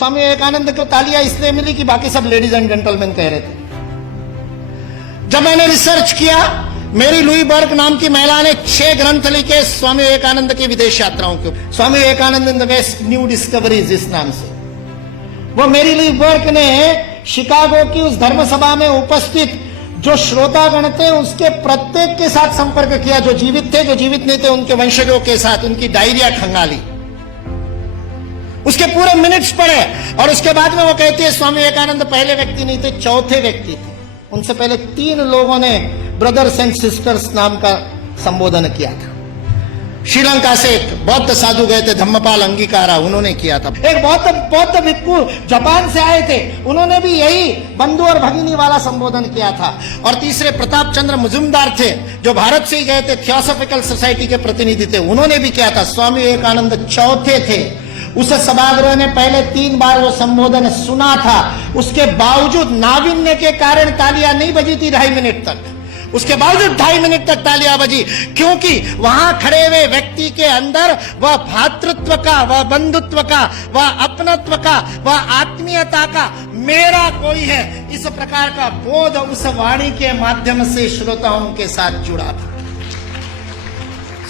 स्वामी विवेकानंद को तालियां इसलिए मिली कि बाकी सब लेडीज एंड जेंटलमैन कह रहे थे। जब मैंने रिसर्च किया, मेरी लुई बर्क नाम की महिला ने 6 ग्रंथ लिखे स्वामी विवेकानंद की विदेश यात्राओं के। Swami Vivekananda in the West new discoveries इस नाम से। वो मेरी लुई बर्क ने शिकागो की उस धर्म सभा में उपस्थित जो श्रोतागण थे उसके प्रत्येक के साथ संपर्क किया, जो जीवित थे, जो जीवित नहीं थे उनके वंशजों के साथ, उनकी डायरिया खंगाली, उसके पूरे मिनट्स पढ़े। और उसके बाद में वो कहती है स्वामी विवेकानंद पहले व्यक्ति नहीं थे, चौथे व्यक्ति थे। उनसे पहले 3 लोगों ने ब्रदर्स एंड सिस्टर्स नाम का संबोधन किया था। श्रीलंका से एक बौद्ध साधु गए थे, धम्मपाल अंगीकारा, उन्होंने किया था। एक बौद्ध भिक्खु जापान से आए थे, उन्होंने भी यही बंधु और भगिनी वाला संबोधन किया था। और तीसरे प्रताप चंद्र मुजुमदार थे, जो भारत से ही गए थे, थियोसॉफिकल सोसाइटी के प्रतिनिधि थे, उन्होंने भी किया था। स्वामी विवेकानंद चौथे थे। उस सभागृह ने पहले 3 बार वो संबोधन सुना था, उसके बावजूद नाविन्य के कारण तालियां नहीं बजी थी 2.5 मिनट तक। उसके बावजूद 2.5 मिनट तक तालियां बजी, क्योंकि वहां खड़े हुए व्यक्ति के अंदर वह भातृत्व का, वह बंधुत्व का, वह अपनत्व का, वह आत्मीयता का, मेरा कोई है, इस प्रकार का बोध उस वाणी के माध्यम से श्रोताओं के साथ जुड़ा था।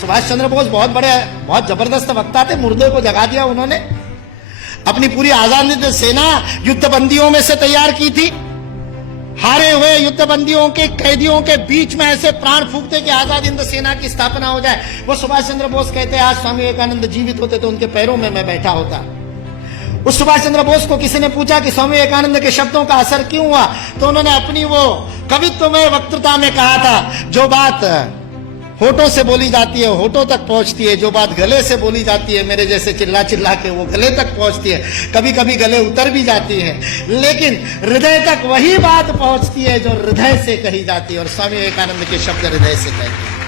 सुभाष चंद्र बोस बहुत जबरदस्त वक्ता थे, मुर्दे को जगा दिया उन्होंने। अपनी पूरी आजादी सेना युद्धबंदियों में से तैयार की थी। हारे हुए युद्धबंदियों के कैदियों के बीच में ऐसे प्राण फूंकते कि आजाद हिंद सेना की स्थापना हो जाए। वो सुभाष चंद्र बोस कहते आज स्वामी विवेकानंद जीवित होते तो उनके पैरों में मैं बैठा होता। उस सुभाष चंद्र बोस को किसी ने पूछा कि स्वामी विवेकानंद के शब्दों का असर क्यों हुआ, तो उन्होंने अपनी वो कवित्व में वक्तृता में कहा था, जो बात होठों से बोली जाती है होठों तक पहुंचती है, जो बात गले से बोली जाती है मेरे जैसे चिल्ला चिल्ला के वो गले तक पहुंचती है, कभी कभी गले उतर भी जाती है, लेकिन हृदय तक वही बात पहुंचती है जो हृदय से कही जाती है। और स्वामी विवेकानंद के शब्द हृदय से कहते हैं।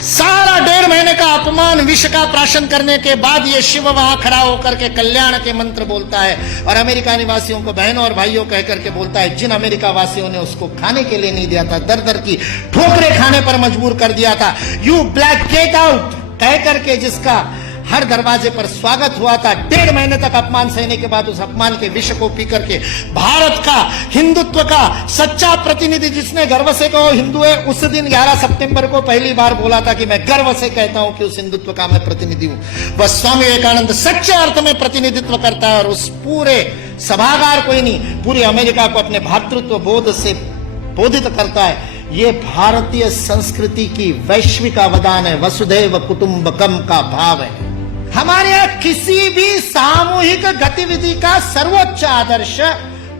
सारा 1.5 महीने का अपमान विष का प्राशन करने के बाद ये शिव वहां खड़ा होकर के कल्याण के मंत्र बोलता है और अमेरिका निवासियों को बहनों और भाइयों कह करके बोलता है, जिन अमेरिका वासियों ने उसको खाने के लिए नहीं दिया था, दर दर की ठोकरें खाने पर मजबूर कर दिया था, यू ब्लैक गेट आउट कह करके जिसका हर दरवाजे पर स्वागत हुआ था, 1.5 महीने तक अपमान सहने के बाद उस अपमान के विष को पी करके भारत का हिंदुत्व का सच्चा प्रतिनिधि जिसने गर्व से कहो हिंदू है, उस दिन 11 सितंबर को पहली बार बोला था कि मैं गर्व से कहता हूं कि उस हिंदुत्व का मैं प्रतिनिधि हूं। वह स्वामी विवेकानंद सच्चे अर्थ में प्रतिनिधित्व करता है और उस पूरे सभागार को ही नहीं, पूरी अमेरिका को अपने भातृत्व बोध से बोधित करता है। ये भारतीय संस्कृति की वैश्विक अवदान है, वसुधैव कुटुंबकम का भाव है। हमारे यहां किसी भी सामूहिक गतिविधि का सर्वोच्च आदर्श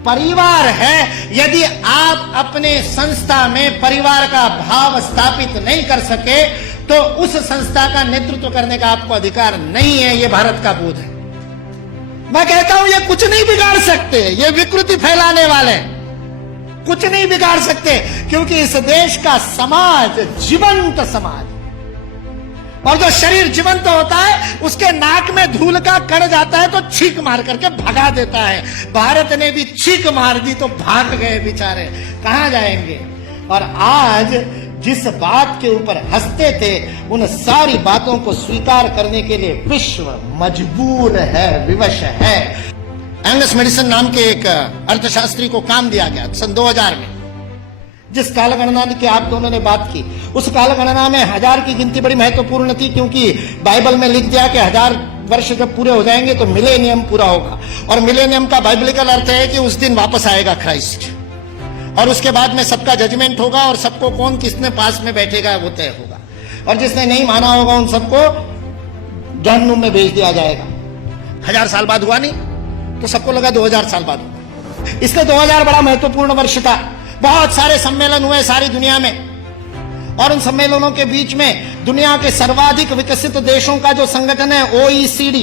परिवार है। यदि आप अपने संस्था में परिवार का भाव स्थापित नहीं कर सके तो उस संस्था का नेतृत्व करने का आपको अधिकार नहीं है। यह भारत का बोध है। मैं कहता हूं ये कुछ नहीं बिगाड़ सकते, ये विकृति फैलाने वाले कुछ नहीं बिगाड़ सकते, क्योंकि इस देश का समाज जीवंत समाज, और जो शरीर जीवंत होता है उसके नाक में धूल का कण जाता है तो छींक मार करके भगा देता है। भारत ने भी छींक मार दी तो भाग गए बेचारे, कहां जाएंगे। और आज जिस बात के ऊपर हंसते थे उन सारी बातों को स्वीकार करने के लिए विश्व मजबूर है, विवश है। एंगस मेडिसन नाम के एक अर्थशास्त्री को काम दिया गया सन 2000 में। जिस कालगणना की आप दोनों ने बात की, उस कालगणना में 1000 की गिनती बड़ी महत्वपूर्ण थी, क्योंकि बाइबल में लिख दिया कि 1000 वर्ष जब पूरे हो जाएंगे तो मिलेनियम पूरा होगा। और मिलेनियम का बाइबलिकल अर्थ है कि उस दिन वापस आएगा क्राइस्ट, और उसके बाद में सबका जजमेंट होगा और सबको कौन किसने पास में बैठेगा वो तय होगा, और जिसने नहीं माना होगा उन सबको जहन्नुम में भेज दिया जाएगा। 1000 साल बाद हुआ नहीं तो सबको लगा 2000 साल बाद हुआ, इसलिए 2000 बड़ा महत्वपूर्ण वर्ष था। बहुत सारे सम्मेलन हुए सारी दुनिया में, और उन सम्मेलनों के बीच में दुनिया के सर्वाधिक विकसित देशों का जो संगठन है OECD,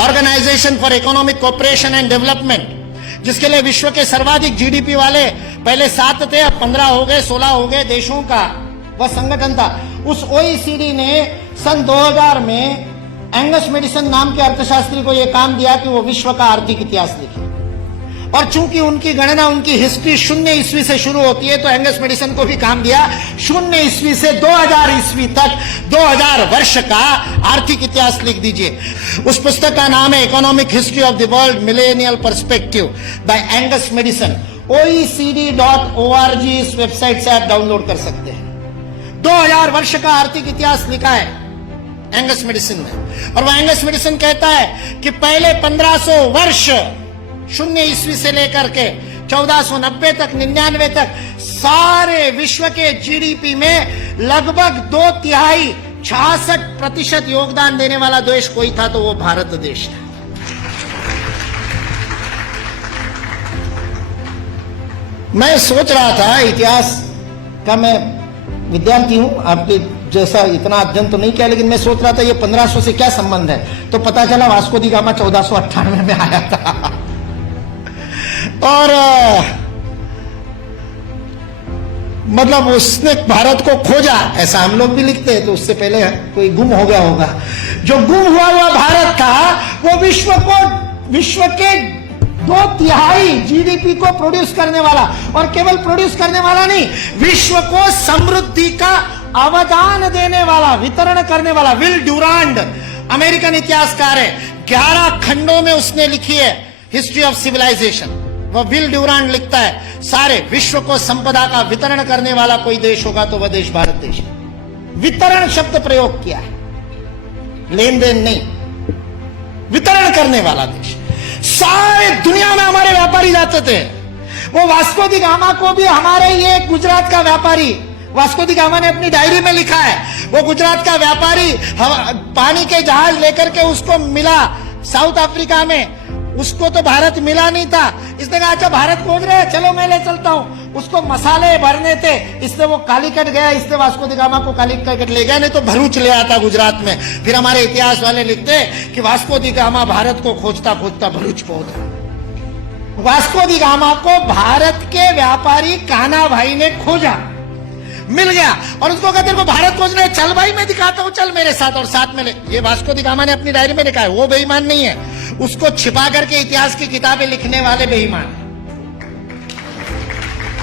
organisation for economic cooperation and development, जिसके लिए विश्व के सर्वाधिक GDP वाले पहले 7 थे, अब 15 हो गए, 16 हो गए देशों का वह संगठन था। उस OECD ने सन 2000 में एंगस मेडिसन नाम के अर्थशास्त्री को यह काम दिया कि वो विश्व का आर्थिक इतिहास लिखे। और चूंकि उनकी गणना, उनकी हिस्ट्री 0 ईस्वी से शुरू होती है, तो एंगस मेडिसन को भी काम दिया 0 ईस्वी से 2000 ईस्वी तक 2000 वर्ष का आर्थिक इतिहास लिख दीजिए। उस पुस्तक का नाम है economic history of the world millennial perspective by Angus Maddison. OECD.org इस वेबसाइट से आप डाउनलोड कर सकते हैं। 2000 वर्ष का आर्थिक इतिहास लिखा है एंगस मेडिसन ने। और वह एंगस मेडिसन कहता है कि पहले 1500 वर्ष 0 ईस्वी से लेकर के 1490 तक, 99 तक सारे विश्व के जीडीपी में लगभग 2/3 66% योगदान देने वाला देश कोई था तो वो भारत देश था। मैं सोच रहा था, इतिहास का मैं विद्यार्थी हूं, आपके जैसा इतना अध्ययन तो नहीं किया, लेकिन मैं सोच रहा था ये 1500 से क्या संबंध है। तो पता चला वास्को दी गामा 1498 में आया था। और मतलब उसने भारत को खोजा, ऐसा हम लोग भी लिखते हैं, तो उससे पहले कोई गुम हो गया होगा। जो गुम हुआ भारत था वो विश्व के 2/3 जीडीपी को प्रोड्यूस करने वाला, और केवल प्रोड्यूस करने वाला नहीं, विश्व को समृद्धि का अवदान देने वाला, वितरण करने वाला। विल ड्यूरांड अमेरिकन इतिहासकार है, 11 खंडों में उसने लिखी है हिस्ट्री ऑफ सिविलाइजेशन। वह विल ड्यूरांड लिखता है सारे विश्व को संपदा का वितरण करने वाला कोई देश होगा तो वह देश भारत देश है। वितरण शब्द प्रयोग किया है, लेन देन नहीं, वितरण करने वाला देश। सारे दुनिया में हमारे व्यापारी जाते थे। वो वास्को दी गामा को भी हमारे ये गुजरात का व्यापारी, वास्को दी गामा ने अपनी डायरी में लिखा है, वो गुजरात का व्यापारी पानी के जहाज लेकर के उसको मिला साउथ अफ्रीका में, उसको तो भारत मिला नहीं था। इसने कहा अच्छा भारत खोज रहे हैं, चलो मैं ले चलता हूं। उसको मसाले भरने थे, इसलिए वो कालीकट गया, इसलिए वास्को दी गामा को कालीकट ले गया, नहीं तो भरूच ले आता गुजरात में। फिर हमारे इतिहास वाले लिखते कि वास्को दी गामा भारत को खोजता खोजता भरूच पहुंचा। वास्को दी गामा को भारत के व्यापारी कान्हा भाई ने खोजा, मिल गया, और उसको कहते को भारत खोजना है, चल भाई मैं दिखाता हूं, चल मेरे साथ, और साथ में ले। ये वास्को दी गामा ने अपनी डायरी में लिखा है, वो बेईमान नहीं है, उसको छिपा करके इतिहास की किताबें लिखने वाले बेईमान।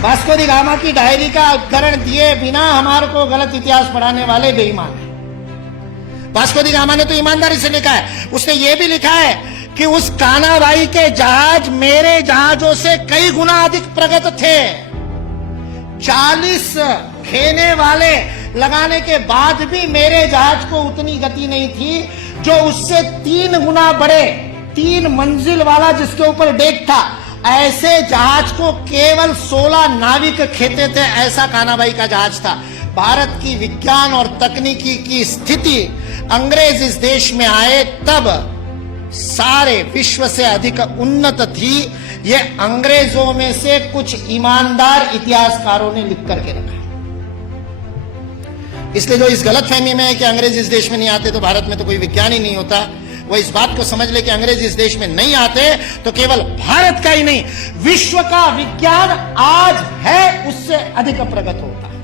वास्को दी गामा की डायरी का उद्धरण दिए बिना हमारे को गलत इतिहास पढ़ाने वाले बेईमान है। वास्को दी गामा ने तो ईमानदारी से लिखा है, उसने ये भी लिखा है कि उस कान्हा भाई के जहाज मेरे जहाजों से कई गुना अधिक प्रगत थे। 40 खेने वाले लगाने के बाद भी मेरे जहाज को उतनी गति नहीं थी जो उससे 3 गुना बड़े, 3 मंजिल वाला जिसके ऊपर डेक था, ऐसे जहाज को केवल 16 नाविक खेते थे। ऐसा कान्हाबाई का जहाज था। भारत की विज्ञान और तकनीकी की स्थिति अंग्रेज इस देश में आए तब सारे विश्व से अधिक उन्नत थी। ये अंग्रेजों में से कुछ ईमानदार इतिहासकारों ने लिख करके रखा। इसलिए जो इस गलतफहमी में है कि अंग्रेज इस देश में नहीं आते तो भारत में तो कोई विज्ञान ही नहीं होता, वो इस बात को समझ ले कि अंग्रेज इस देश में नहीं आते तो केवल भारत का ही नहीं, विश्व का विज्ञान आज है उससे अधिक प्रगत होता है।